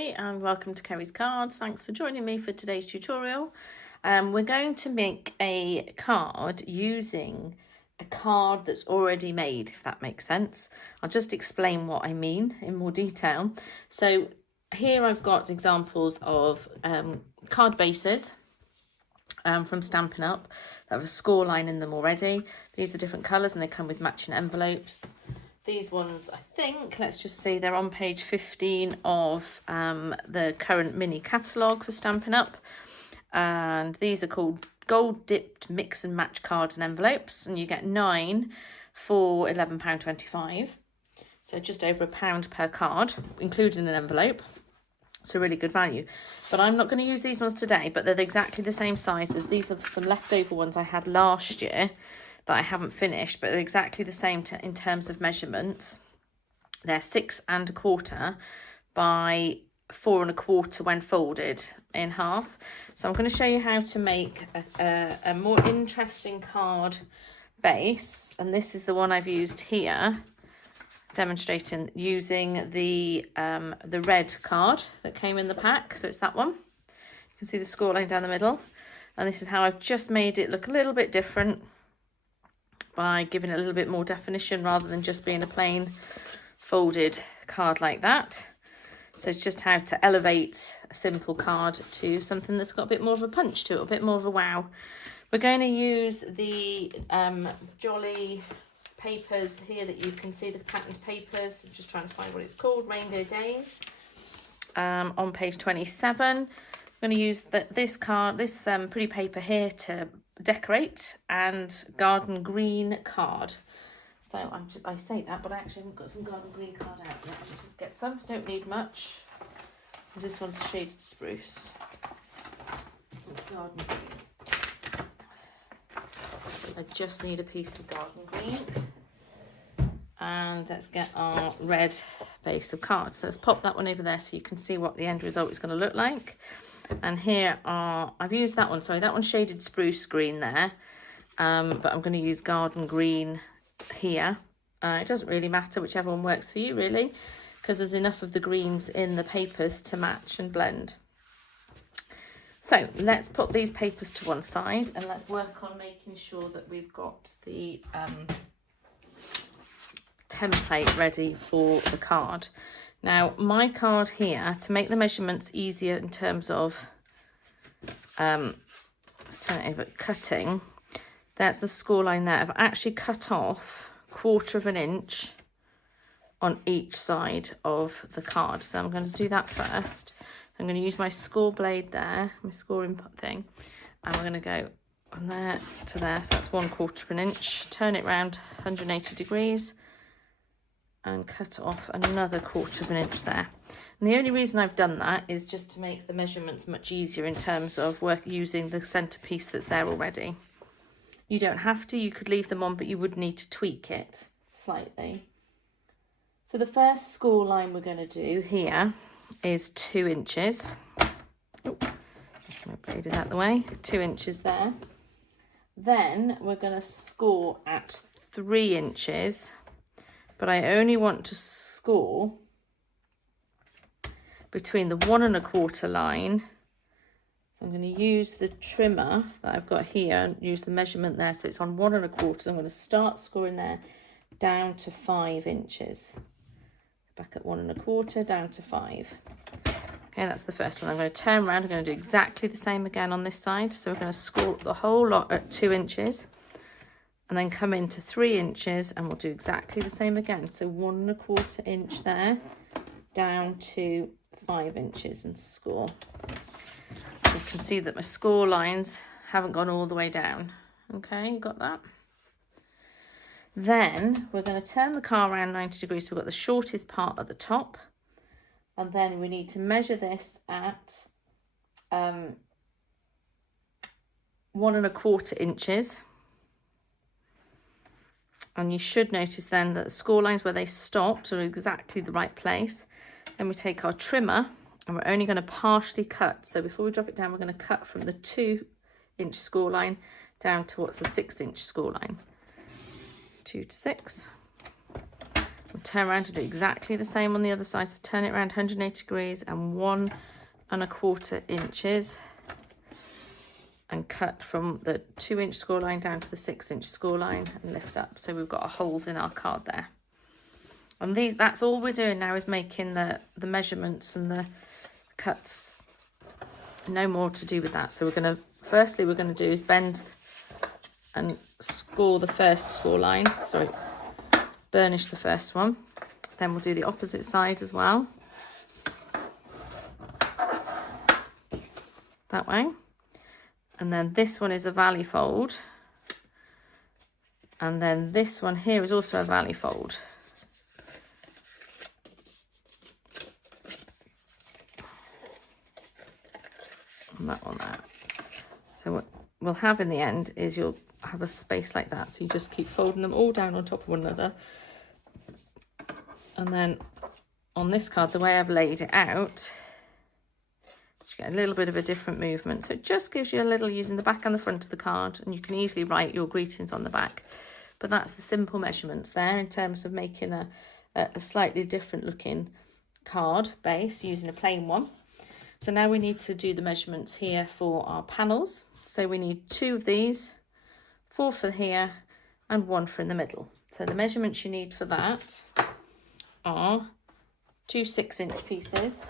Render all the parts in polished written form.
Hi and welcome to Kerry's Cards. Thanks for joining me for today's tutorial. We're going to make a card using a card that's already made, if that makes sense. I'll just explain what I mean in more detail. So here I've got examples of card bases from Stampin' Up that have a score line in them already. These are different colours and they come with matching envelopes. These ones, I think, let's just see, they're on page 15 of the current mini catalogue for Stampin' Up. And these are called Gold Dipped Mix and Match cards and envelopes. And you get 9 for £11.25. So just over £1 per card, including an envelope. It's a really good value. But I'm not going to use these ones today, but they're exactly the same size as these are some leftover ones I had last year that I haven't finished, but they're exactly the same in terms of measurements. They're 6 1/4 by 4 1/4 when folded in half. So I'm going to show you how to make a more interesting card base, and this is the one I've used here, demonstrating using the red card that came in the pack. So it's that one. You can see the score line down the middle, and this is how I've just made it look a little bit different by giving it a little bit more definition rather than just being a plain folded card like that. So it's just how to elevate a simple card to something that's got a bit more of a punch to it, a bit more of a wow. We're going to use the Jolly papers here that you can see, the patterned papers. I'm just trying to find what it's called, Reindeer Days, on page 27. I'm going to use this pretty paper here to decorate, and garden green card. So I say that, but I actually haven't got some garden green card out yet. I'll just get some. Don't need much. This one's shaded spruce. It's garden green. I just need a piece of garden green. And let's get our red base of cards. So let's pop that one over there so you can see what the end result is going to look like. And here I've used that one, sorry, that one's shaded spruce green there, but I'm going to use garden green here. It doesn't really matter, whichever one works for you really, because there's enough of the greens in the papers to match and blend. So let's put these papers to one side and let's work on making sure that we've got the template ready for the card. Now, my card here, to make the measurements easier in terms of, let's turn it over, cutting, that's the score line there. I've actually cut off 1/4 of an inch on each side of the card. So I'm going to do that first. I'm going to use my score blade there, my score input thing, and we're going to go from there to there. So that's 1/4 of an inch. Turn it round 180 degrees. And cut off another 1/4 of an inch there. And the only reason I've done that is just to make the measurements much easier in terms of using the centerpiece that's there already. You don't have to, you could leave them on, but you would need to tweak it slightly. So the first score line we're going to do here is 2 inches. Oh, just my blade is out the way. 2 inches there. Then we're going to score at 3 inches. But I only want to score between the 1 1/4 line. So I'm going to use the trimmer that I've got here and use the measurement there. So it's on 1 1/4. So I'm going to start scoring there down to 5 inches. Back at 1 1/4, down to 5. Okay, that's the first one. I'm going to turn around. I'm going to do exactly the same again on this side. So we're going to score the whole lot at 2 inches. And then come into 3 inches and we'll do exactly the same again. So 1 1/4 inch there, down to 5 inches and score. You can see that my score lines haven't gone all the way down. Okay, you got that? Then we're going to turn the car around 90 degrees. So we've got the shortest part at the top. And then we need to measure this at 1 1/4 inches. And you should notice then that the score lines where they stopped are exactly the right place. Then we take our trimmer and we're only going to partially cut. So before we drop it down, we're going to cut from the 2 inch score line down towards the 6 inch score line. 2 to 6. We turn around and do exactly the same on the other side. So turn it around 180 degrees and 1¼ inches, and cut from the 2-inch score line down to the 6-inch score line and lift up. So we've got our holes in our card there. And that's all we're doing now, is making the measurements and the cuts. No more to do with that. So firstly we're going to do is bend and score the first score line. Sorry, burnish the first one. Then we'll do the opposite side as well. That way. And then this one is a valley fold. And then this one here is also a valley fold. And that one there. So what we'll have in the end is you'll have a space like that. So you just keep folding them all down on top of one another. And then on this card, the way I've laid it out, you get a little bit of a different movement. So it just gives you a little, using the back and the front of the card, and you can easily write your greetings on the back. But that's the simple measurements there in terms of making a slightly different looking card base using a plain one. So now we need to do the measurements here for our panels. So we need 2 of these, 4 for here and 1 for in the middle. So the measurements you need for that are 2 6-inch pieces.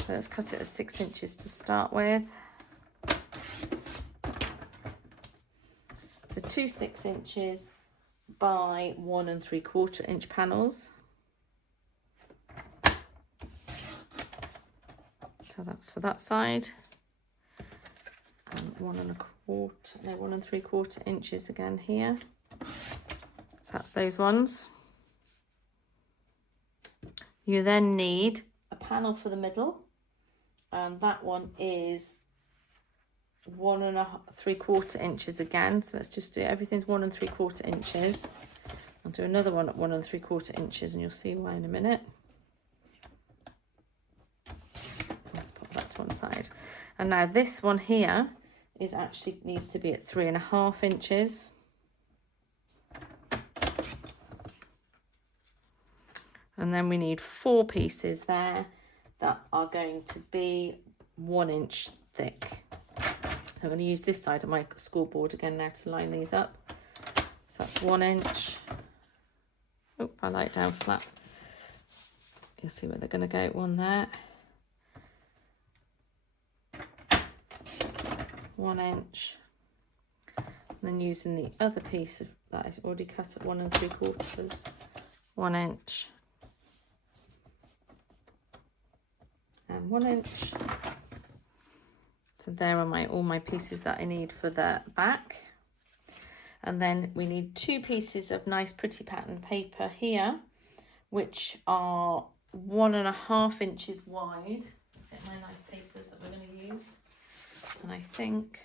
So let's cut it as 6 inches to start with. So 2 6 inches by 1 3/4 inch panels. So that's for that side. And 1 3/4 inches again here. So that's those ones. You then need a panel for the middle, and that one is 1 3/4 inches again. So let's just do everything's 1 3/4 inches. I'll do another one at 1 3/4 inches, and you'll see why in a minute. Let's put that to one side. And now this one here is actually needs to be at 3½ inches. And then we need 4 pieces there that are going to be 1 inch thick. So I'm going to use this side of my scoreboard again now to line these up. So that's 1 inch. Oh, I lie it down flat. You'll see where they're going to go. 1 there. 1 inch. And then using the other piece that I already cut at 1 3/4, 1 inch. And 1 inch. So there are all my pieces that I need for the back. And then we need 2 pieces of nice pretty pattern paper here, which are 1½ inches wide. Let's get my nice papers that we're going to use. And I think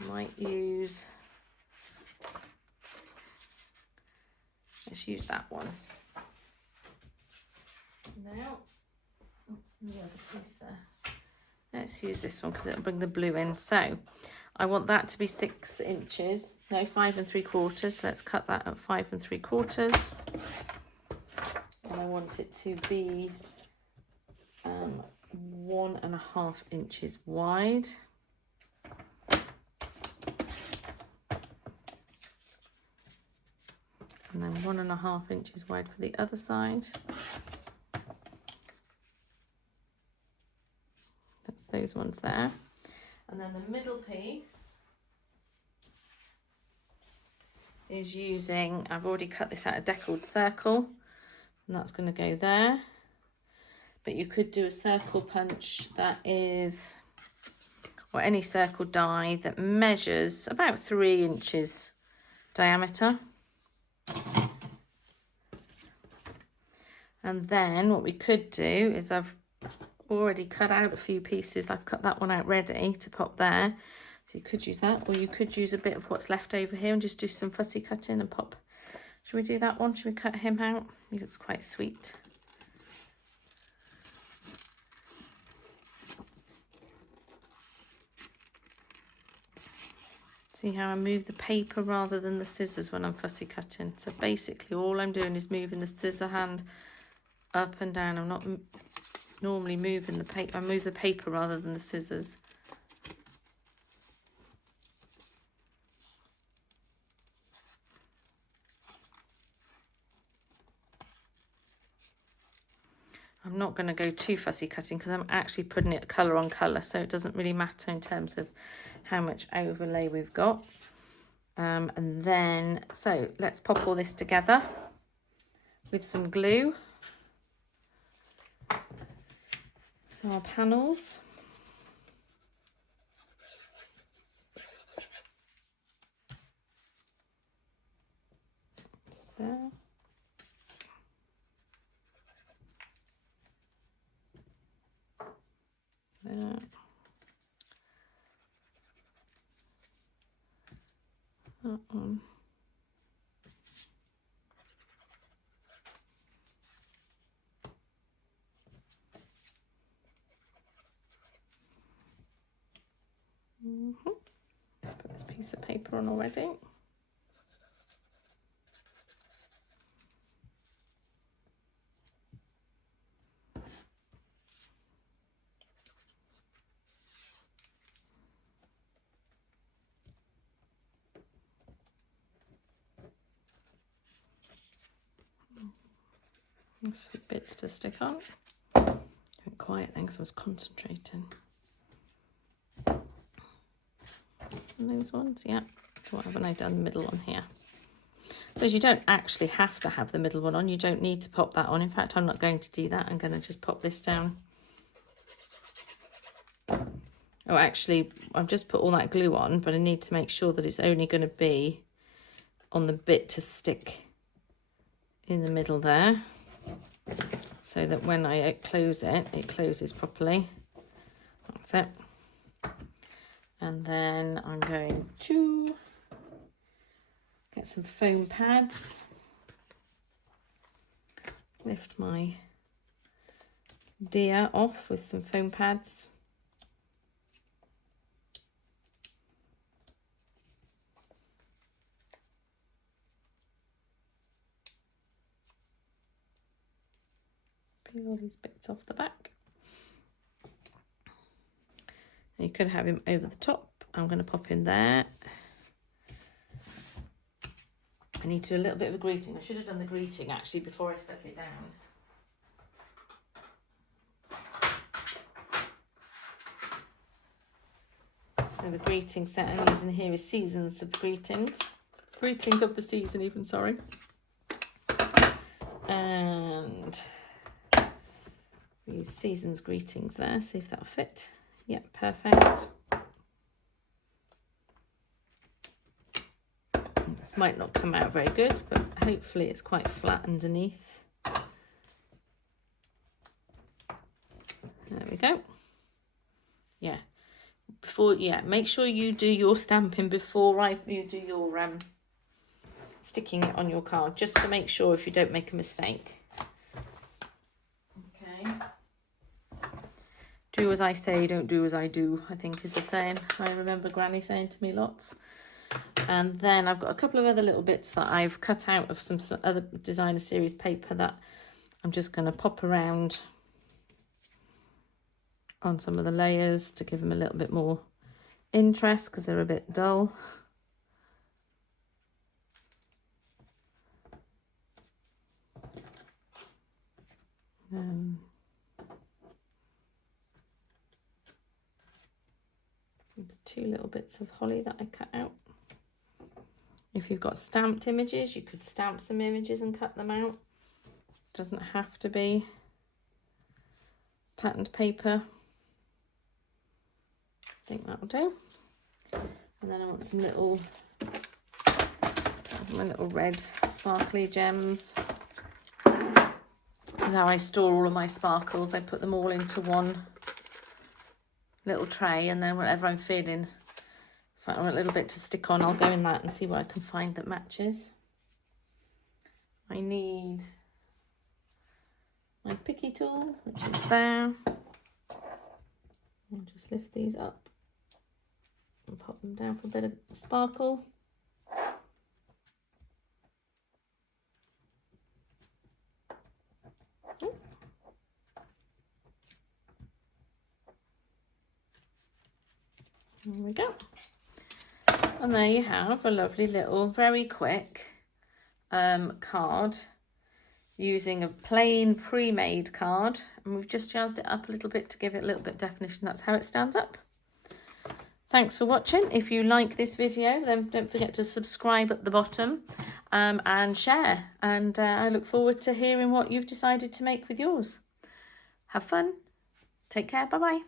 I might use, let's use that one. Now, what's the other piece there? Let's use this one because it'll bring the blue in. So I want that to be 6 inches, no, 5 3/4. So let's cut that at 5 3/4. And I want it to be 1½ inches wide. And then 1½ inches wide for the other side. That's those ones there. And then the middle piece is using, I've already cut this out a deckled circle, and that's going to go there. But you could do a circle punch that is, or any circle die that measures about 3 inches diameter. And then what we could do is, I've already cut out a few pieces. I've cut that one out ready to pop there. So you could use that, or you could use a bit of what's left over here and just do some fussy cutting and pop. Should we do that one? Should we cut him out? He looks quite sweet. So See how I move the paper rather than the scissors when I'm fussy cutting. So basically all I'm doing is moving the scissor hand up and down. I'm not normally moving the paper. I move the paper rather than the scissors. I'm not going to go too fussy cutting because I'm actually putting it colour on colour, so it doesn't really matter in terms of how much overlay we've got. And then, so let's pop all this together with some glue. So our panels. It's there. There. That one. Let's put this piece of paper on already. Some bits to stick on. Went quiet then because I was concentrating. And those ones, yeah. So what haven't I done? The middle one here. So you don't actually have to have the middle one on. You don't need to pop that on. In fact, I'm not going to do that. I'm going to just pop this down. Oh, actually, I've just put all that glue on, but I need to make sure that it's only going to be on the bit to stick in the middle there, so that when I close it, it closes properly. That's it. And then I'm going to get some foam pads. Lift my deer off with some foam pads. Peel all these bits off the back. And you could have him over the top. I'm going to pop in there. I need to do a little bit of a greeting. I should have done the greeting actually before I stuck it down. So the greeting set I'm using here is Seasons of Greetings. Greetings of the season even, sorry. And we use Seasons Greetings there, see if that'll fit. Yep, perfect. This might not come out very good, but hopefully it's quite flat underneath. There we go. Yeah. Make sure you do your stamping before you do your sticking it on your card, just to make sure if you don't make a mistake. Okay. Do as I say, don't do as I do, I think is the saying. I remember Granny saying to me lots. And then I've got a couple of other little bits that I've cut out of some other designer series paper that I'm just going to pop around on some of the layers to give them a little bit more interest because they're a bit dull. There's two little bits of holly that I cut out. If you've got stamped images, you could stamp some images and cut them out. It doesn't have to be patterned paper. I think that'll do. And then I want some little, my little red sparkly gems. This is how I store all of my sparkles. I put them all into one little tray, and then whenever I'm feeling, if I want a little bit to stick on, I'll go in that and see what I can find that matches. I need my picky tool, which is there. I'll just lift these up. And pop them down for a bit of sparkle. Ooh. There we go. And there you have a lovely little, very quick card using a plain pre-made card, and we've just jazzed it up a little bit to give it a little bit of definition. That's how it stands up. Thanks for watching. If you like this video, then don't forget to subscribe at the bottom and share. And I look forward to hearing what you've decided to make with yours. Have fun. Take care. Bye-bye.